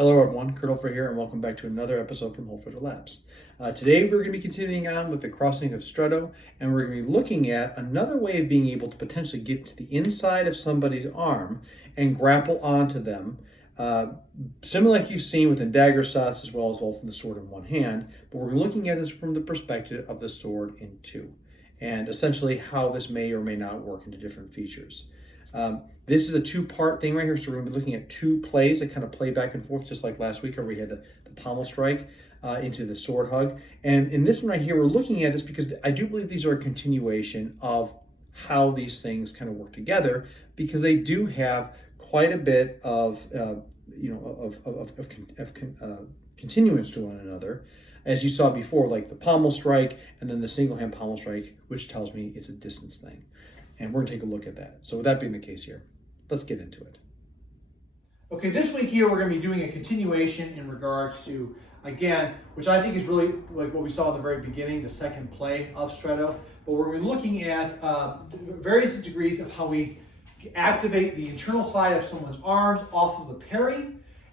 Hello everyone, Kurt Holfer here, and welcome back to another episode from Holfer Labs. Today we're going to be continuing on with the crossing of Stretto, and we're going to be looking at another way of being able to potentially get to the inside of somebody's arm and grapple onto them, similar like you've seen with dagger shots as well as holding the sword in one hand, but we're looking at this from the perspective of the sword in two, and essentially how this may or may not work into different features. This is a two-part thing right here, so we're going to be looking at two plays that kind of play back and forth, just like last week where we had the pommel strike into the sword hug. And in this one right here, we're looking at this because I do believe these are a continuation of how these things kind of work together, because they do have quite a bit of continuance to one another, as you saw before, like the pommel strike and then the single hand pommel strike, which tells me it's a distance thing. And we're going to take a look at that. So with that being the case here, let's get into it. Okay, this week here we're going to be doing a continuation in regards to, again, which I think is really like what we saw in the very beginning, the second play of Stretto. But we're going to be looking at various degrees of how we activate the internal side of someone's arms off of the parry,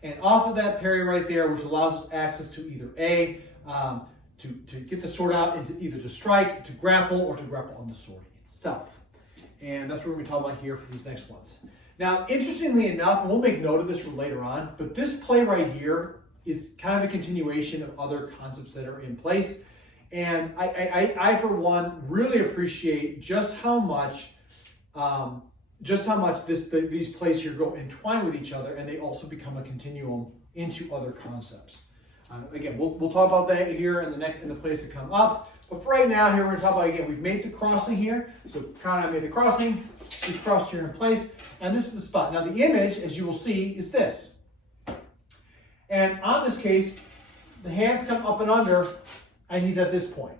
and off of that parry right there, which allows us access to either to get the sword out, and either to strike, to grapple, or to grapple on the sword itself. And that's what we're going to be talking about here for these next ones. Now, interestingly enough, and we'll make note of this for later on, but this play right here is kind of a continuation of other concepts that are in place. And I for one, really appreciate just how much these plays here go entwine with each other, and they also become a continuum into other concepts. Again, we'll talk about that here in the plays that come up. But for right now, here we're going to talk about, again, we've made the crossing here. So kind of made the crossing, we've crossed here in place, and this is the spot. Now the image, as you will see, is this. And on this case, the hands come up and under, and he's at this point.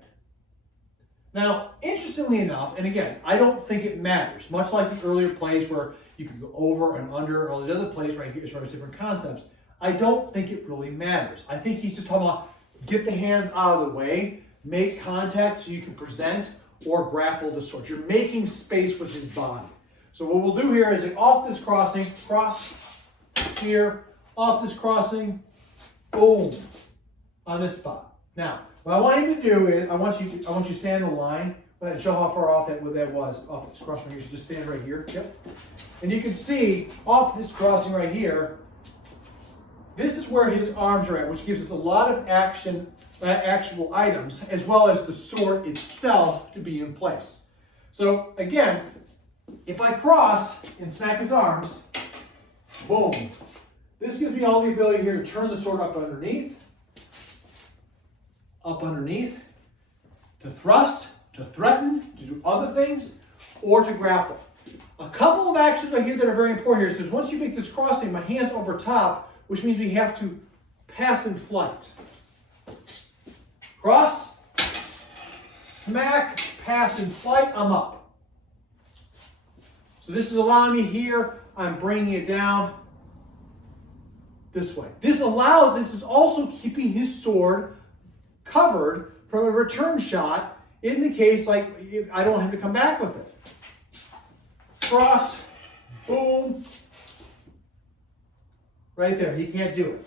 Now, interestingly enough, and again, I don't think it matters, much like the earlier plays where you could go over and under, all these other plays right here as far as different concepts, I don't think it really matters. I think he's just talking about get the hands out of the way, make contact so you can present or grapple the sword. You're making space with his body. So what we'll do here is off this crossing, cross here, off this crossing, boom, on this spot. Now, what I want you to do is I want you to stand in the line and show how far off that was off this crossing. You should just stand right here. Yep. And you can see off this crossing right here, this is where his arms are at, which gives us a lot of actual items, as well as the sword itself to be in place. So again, if I cross and smack his arms, boom. This gives me all the ability here to turn the sword up underneath, to thrust, to threaten, to do other things, or to grapple. A couple of actions right here that are very important here. So once you make this crossing, my hand's over top, which means we have to pass in flight. Cross, smack, pass in flight, I'm up. So this is allowing me here, I'm bringing it down this way. This is also keeping his sword covered from a return shot in the case like if I don't want him to come back with it. Cross, boom, right there, he can't do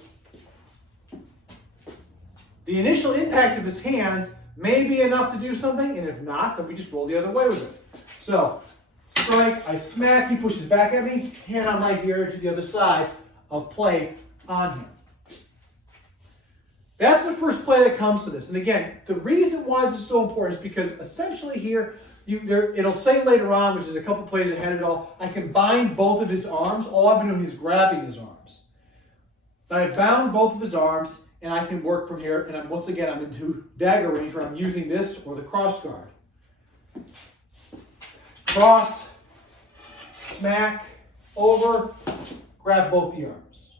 it. The initial impact of his hands may be enough to do something, and if not, then we just roll the other way with it. So, strike, I smack, he pushes back at me, and I'm right here to the other side of play on him. That's the first play that comes to this. And again, the reason why this is so important is because essentially here, it'll say later on, which is a couple plays ahead of it all, I can bind both of his arms. All I've been doing is grabbing his arms. But I've bound both of his arms, and I can work from here. And I'm into dagger range where I'm using this or the cross guard. Cross, smack, over, grab both the arms.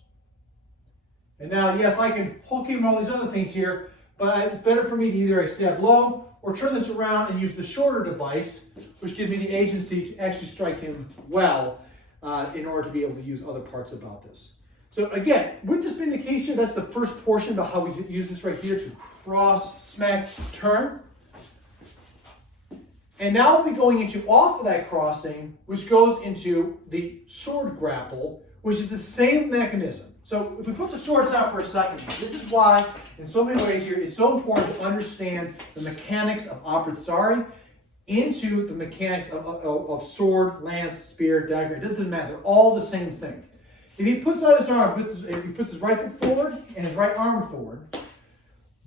And now, yes, I can hook him and all these other things here, but it's better for me to either stab low or turn this around and use the shorter device, which gives me the agency to actually strike him well in order to be able to use other parts about this. So again, with this being the case here, that's the first portion about how we use this right here to cross, smack, turn. And now we'll be going into off of that crossing, which goes into the sword grapple, which is the same mechanism. So if we put the swords out for a second, this is why, in so many ways here, it's so important to understand the mechanics of abbracciare into the mechanics of sword, lance, spear, dagger. It doesn't matter. They're all the same thing. If he puts out his arm, if he puts his right foot forward and his right arm forward,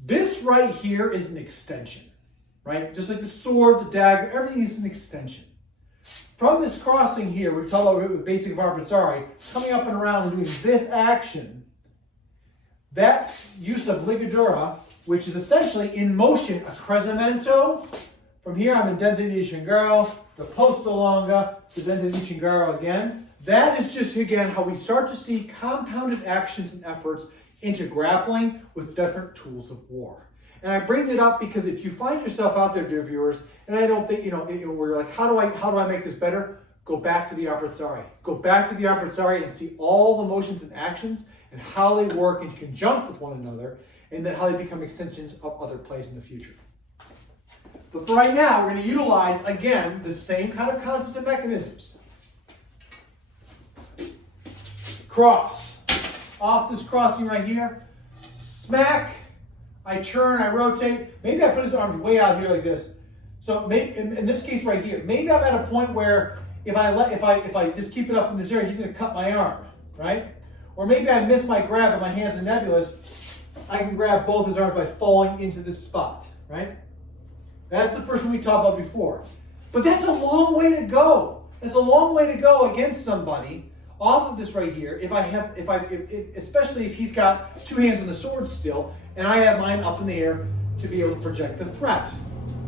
this right here is an extension, right? Just like the sword, the dagger, everything is an extension. From this crossing here, we've talked about the basic of abbracciare, coming up and around and doing this action, that use of ligadura, which is essentially in motion, a crescimento. From here, I'm in dente di cingaro, the posta longa, the dente di cingaro again. That is just, again, how we start to see compounded actions and efforts into grappling with different tools of war. And I bring it up because if you find yourself out there, dear viewers, and I don't think, where you're like, how do I make this better? Go back to the abbracciare. Go back to the abbracciare and see all the motions and actions and how they work in conjunct with one another, and then how they become extensions of other plays in the future. But for right now, we're going to utilize, again, the same kind of concept and mechanisms. Cross. Off this crossing right here. Smack. I turn, I rotate. Maybe I put his arms way out here like this. So maybe, in this case right here, maybe I'm at a point where if I just keep it up in this area, he's going to cut my arm, right? Or maybe I miss my grab and my hands are nebulous. I can grab both his arms by falling into this spot, right? That's the first one we talked about before. But that's a long way to go. That's a long way to go against somebody off of this right here. Especially if he's got two hands on the sword still, and I have mine up in the air to be able to project the threat.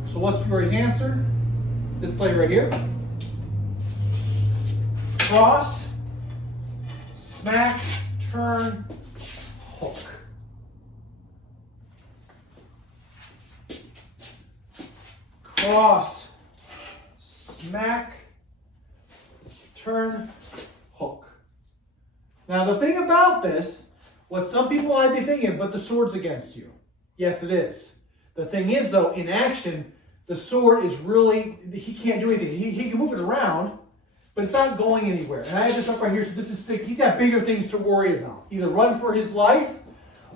So what's Fury's answer? This play right here. Cross, smack, turn, hook. Cross, smack, turn, hook. Now the thing about this, what some people might be thinking, but the sword's against you. Yes, it is. The thing is, though, in action, the sword is really, he can't do anything. He can move it around, but it's not going anywhere. And I have this up right here, so this is stick. He's got bigger things to worry about. Either run for his life,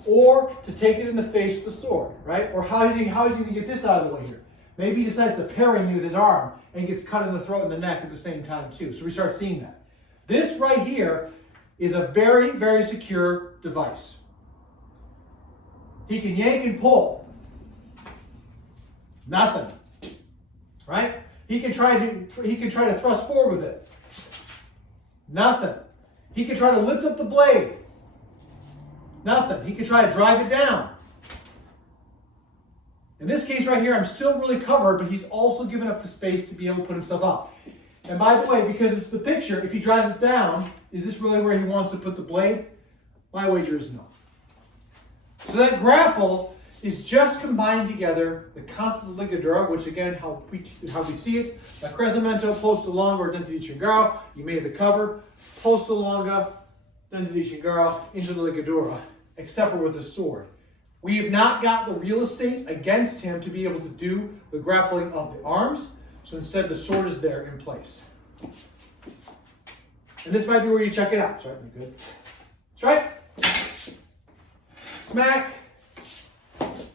or to take it in the face with the sword, right? Or how is he going to get this out of the way here? Maybe he decides to parry me with his arm and gets cut in the throat and the neck at the same time too. So we start seeing that. This right here is a very, very secure device. He can yank and pull. Nothing. Right? He can try to thrust forward with it. Nothing. He can try to lift up the blade. Nothing. He can try to drive it down. In this case right here, I'm still really covered, but he's also given up the space to be able to put himself up. And by the way, because it's the picture, if he drives it down, is this really where he wants to put the blade? My wager is no. So that grapple is just combining together the concept of ligadura, which again, how we see it, la crescimento, posta longa, or dente di cingaro, you may have it covered, posta longa, dente di cingaro, into the ligadura, except for with the sword. We have not got the real estate against him to be able to do the grappling of the arms, so instead the sword is there in place. And this might be where you check it out. That's right, good. That's right. Smack.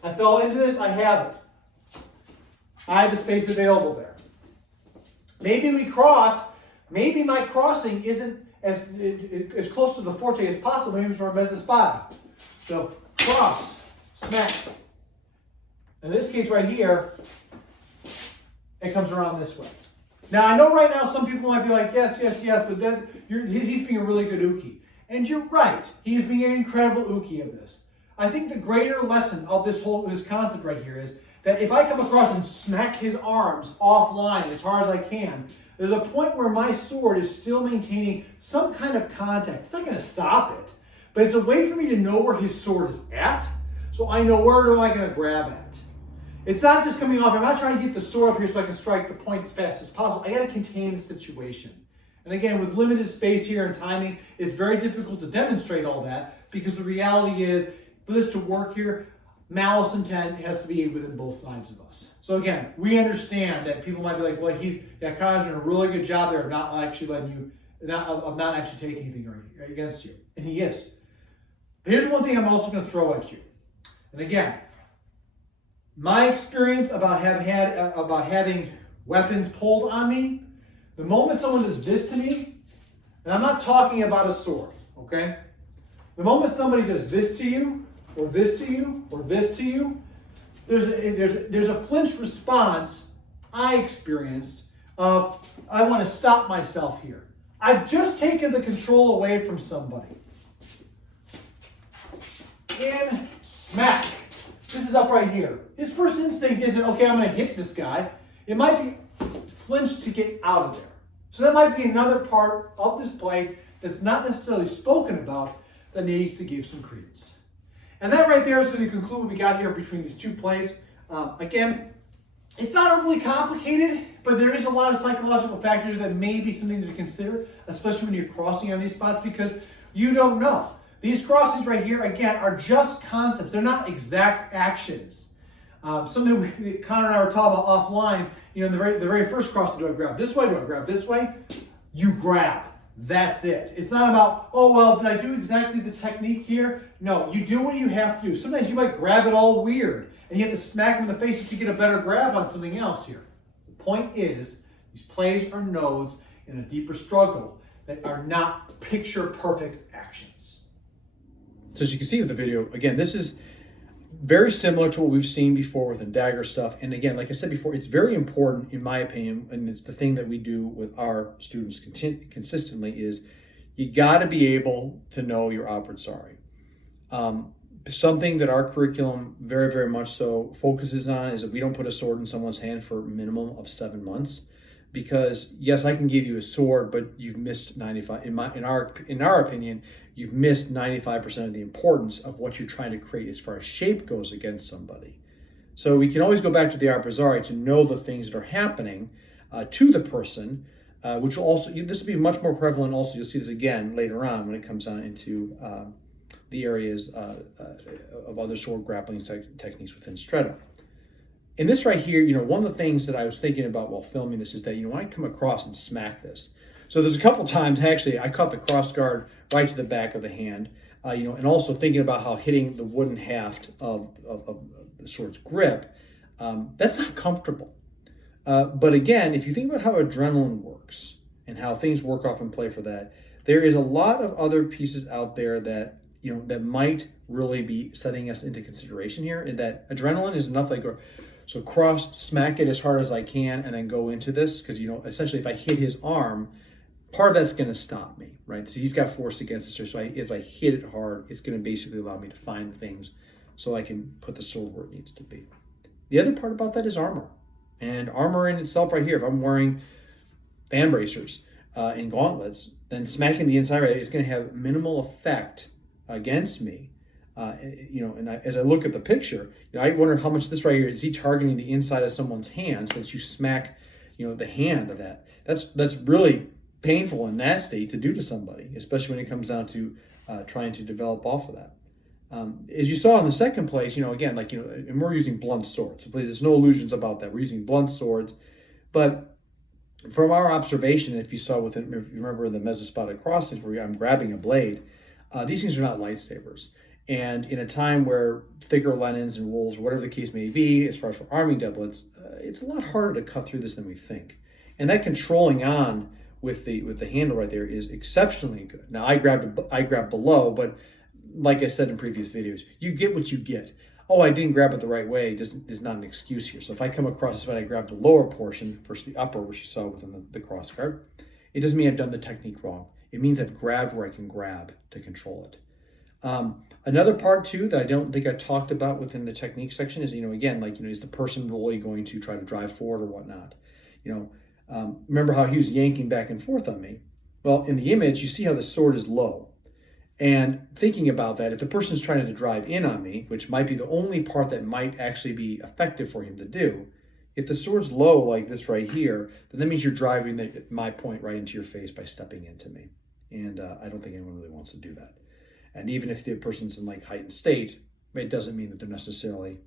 I fell into this, I have it. I have the space available there. Maybe we cross, maybe my crossing isn't as close to the forte as possible, maybe it's from mezza spada. So cross, smack. In this case right here, it comes around this way. Now I know right now some people might be like, yes, but then he's being a really good uke. And you're right, he is being an incredible uke of this. I think the greater lesson of this concept right here is that if I come across and smack his arms offline as hard as I can, there's a point where my sword is still maintaining some kind of contact. It's not going to stop it, but it's a way for me to know where his sword is at, so I know where am I going to grab at. It's not just coming off. I'm not trying to get the sword up here so I can strike the point as fast as possible. I got to contain the situation. And again, with limited space here and timing, it's very difficult to demonstrate all that because the reality is, for this to work here, malice intent has to be within both sides of us. So again, we understand that people might be like, well, Connor's doing a really good job there of not actually letting you, of not actually taking anything against you. And he is. Here's one thing I'm also going to throw at you. And again, my experience about having weapons pulled on me, the moment someone does this to me, and I'm not talking about a sword, okay? The moment somebody does this to you, or this to you, or this to you, there's a flinch response I experienced of, I want to stop myself here. I've just taken the control away from somebody. And smack. This is up right here. His first instinct isn't, okay, I'm going to hit this guy. It might be flinch to get out of there. So that might be another part of this play that's not necessarily spoken about that needs to give some credence. And that right there is going to conclude what we got here between these two plays. Again, it's not overly complicated, but there is a lot of psychological factors that may be something to consider, especially when you're crossing on these spots, because you don't know. These crossings right here, again, are just concepts. They're not exact actions. Something Connor and I were talking about offline, in the very first cross, do I grab this way? Do I grab this way? You grab. That's it. It's not about, oh, well, did I do exactly the technique here? No, you do what you have to do. Sometimes you might grab it all weird, and you have to smack them in the face to get a better grab on something else here. The point is, these plays are nodes in a deeper struggle that are not picture-perfect actions. So as you can see with the video, again, this is very similar to what we've seen before with the dagger stuff. And again, like I said before, it's very important, in my opinion, and it's the thing that we do with our students consistently, is you got to be able to know your adversary. Something that our curriculum very, very much so focuses on is that we don't put a sword in someone's hand for a minimum of 7 months. Because yes, I can give you a sword, but you've missed 95. In our opinion, you've missed 95% of the importance of what you're trying to create as far as shape goes against somebody. So we can always go back to the adversary to know the things that are happening to the person, which will also, this will be much more prevalent. Also, you'll see this again later on when it comes on into the areas of other sword grappling techniques within Stretto. In this right here, one of the things that I was thinking about while filming this is that, when I come across and smack this. So there's a couple times, actually, I caught the cross guard right to the back of the hand, and also thinking about how hitting the wooden haft of the sword's grip, that's not comfortable. But again, if you think about how adrenaline works and how things work off and play for that, there is a lot of other pieces out there that, that might really be setting us into consideration here, and that adrenaline is enough like, so cross, smack it as hard as I can, and then go into this, because, essentially if I hit his arm, part of that's going to stop me, right? So he's got force against us, so if I hit it hard, it's going to basically allow me to find things so I can put the sword where it needs to be. The other part about that is armor. And armor in itself right here, if I'm wearing band bracers and gauntlets, then smacking the inside right is going to have minimal effect against me. As I look at the picture, I wonder how much this right here, is he targeting the inside of someone's hand so that you smack, the hand of that. That's really painful and nasty to do to somebody, especially when it comes down to trying to develop off of that. As you saw in the second place, again, and we're using blunt swords. So please, there's no illusions about that. We're using blunt swords, but from our observation, if you saw if you remember the mesospotted crossings where I'm grabbing a blade, these things are not lightsabers. And in a time where thicker linens and wools, or whatever the case may be, as far as for arming doublets, it's a lot harder to cut through this than we think. And that controlling on with the handle right there is exceptionally good. Now I grabbed below, but like I said in previous videos, you get what you get. Oh, I didn't grab it the right way is not an excuse here. So if I come across this when I grab the lower portion versus the upper, which you saw within the cross guard, it doesn't mean I've done the technique wrong. It means I've grabbed where I can grab to control it. Another part too that I don't think I talked about within the technique section is, again, is the person really going to try to drive forward or whatnot? Remember how he was yanking back and forth on me? Well, in the image, you see how the sword is low. And thinking about that, if the person's trying to drive in on me, which might be the only part that might actually be effective for him to do, if the sword's low like this right here, then that means you're driving my point right into your face by stepping into me. And I don't think anyone really wants to do that. And even if the person's in heightened state, it doesn't mean that they're necessarily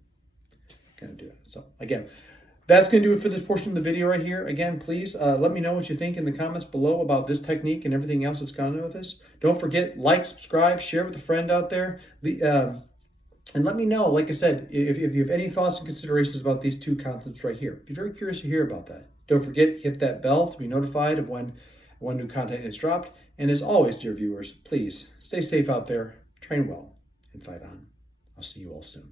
going to do that. So again, That's going to do it for this portion of the video right here. Again, please let me know what you think in the comments below about this technique and everything else that's gone on with this. Don't forget, like, subscribe, share with a friend out there. And let me know, like I said, if you have any thoughts and considerations about these two concepts right here. Be very curious to hear about that. Don't forget, hit that bell to be notified of when new content is dropped. And as always, dear viewers, please stay safe out there, train well, and fight on. I'll see you all soon.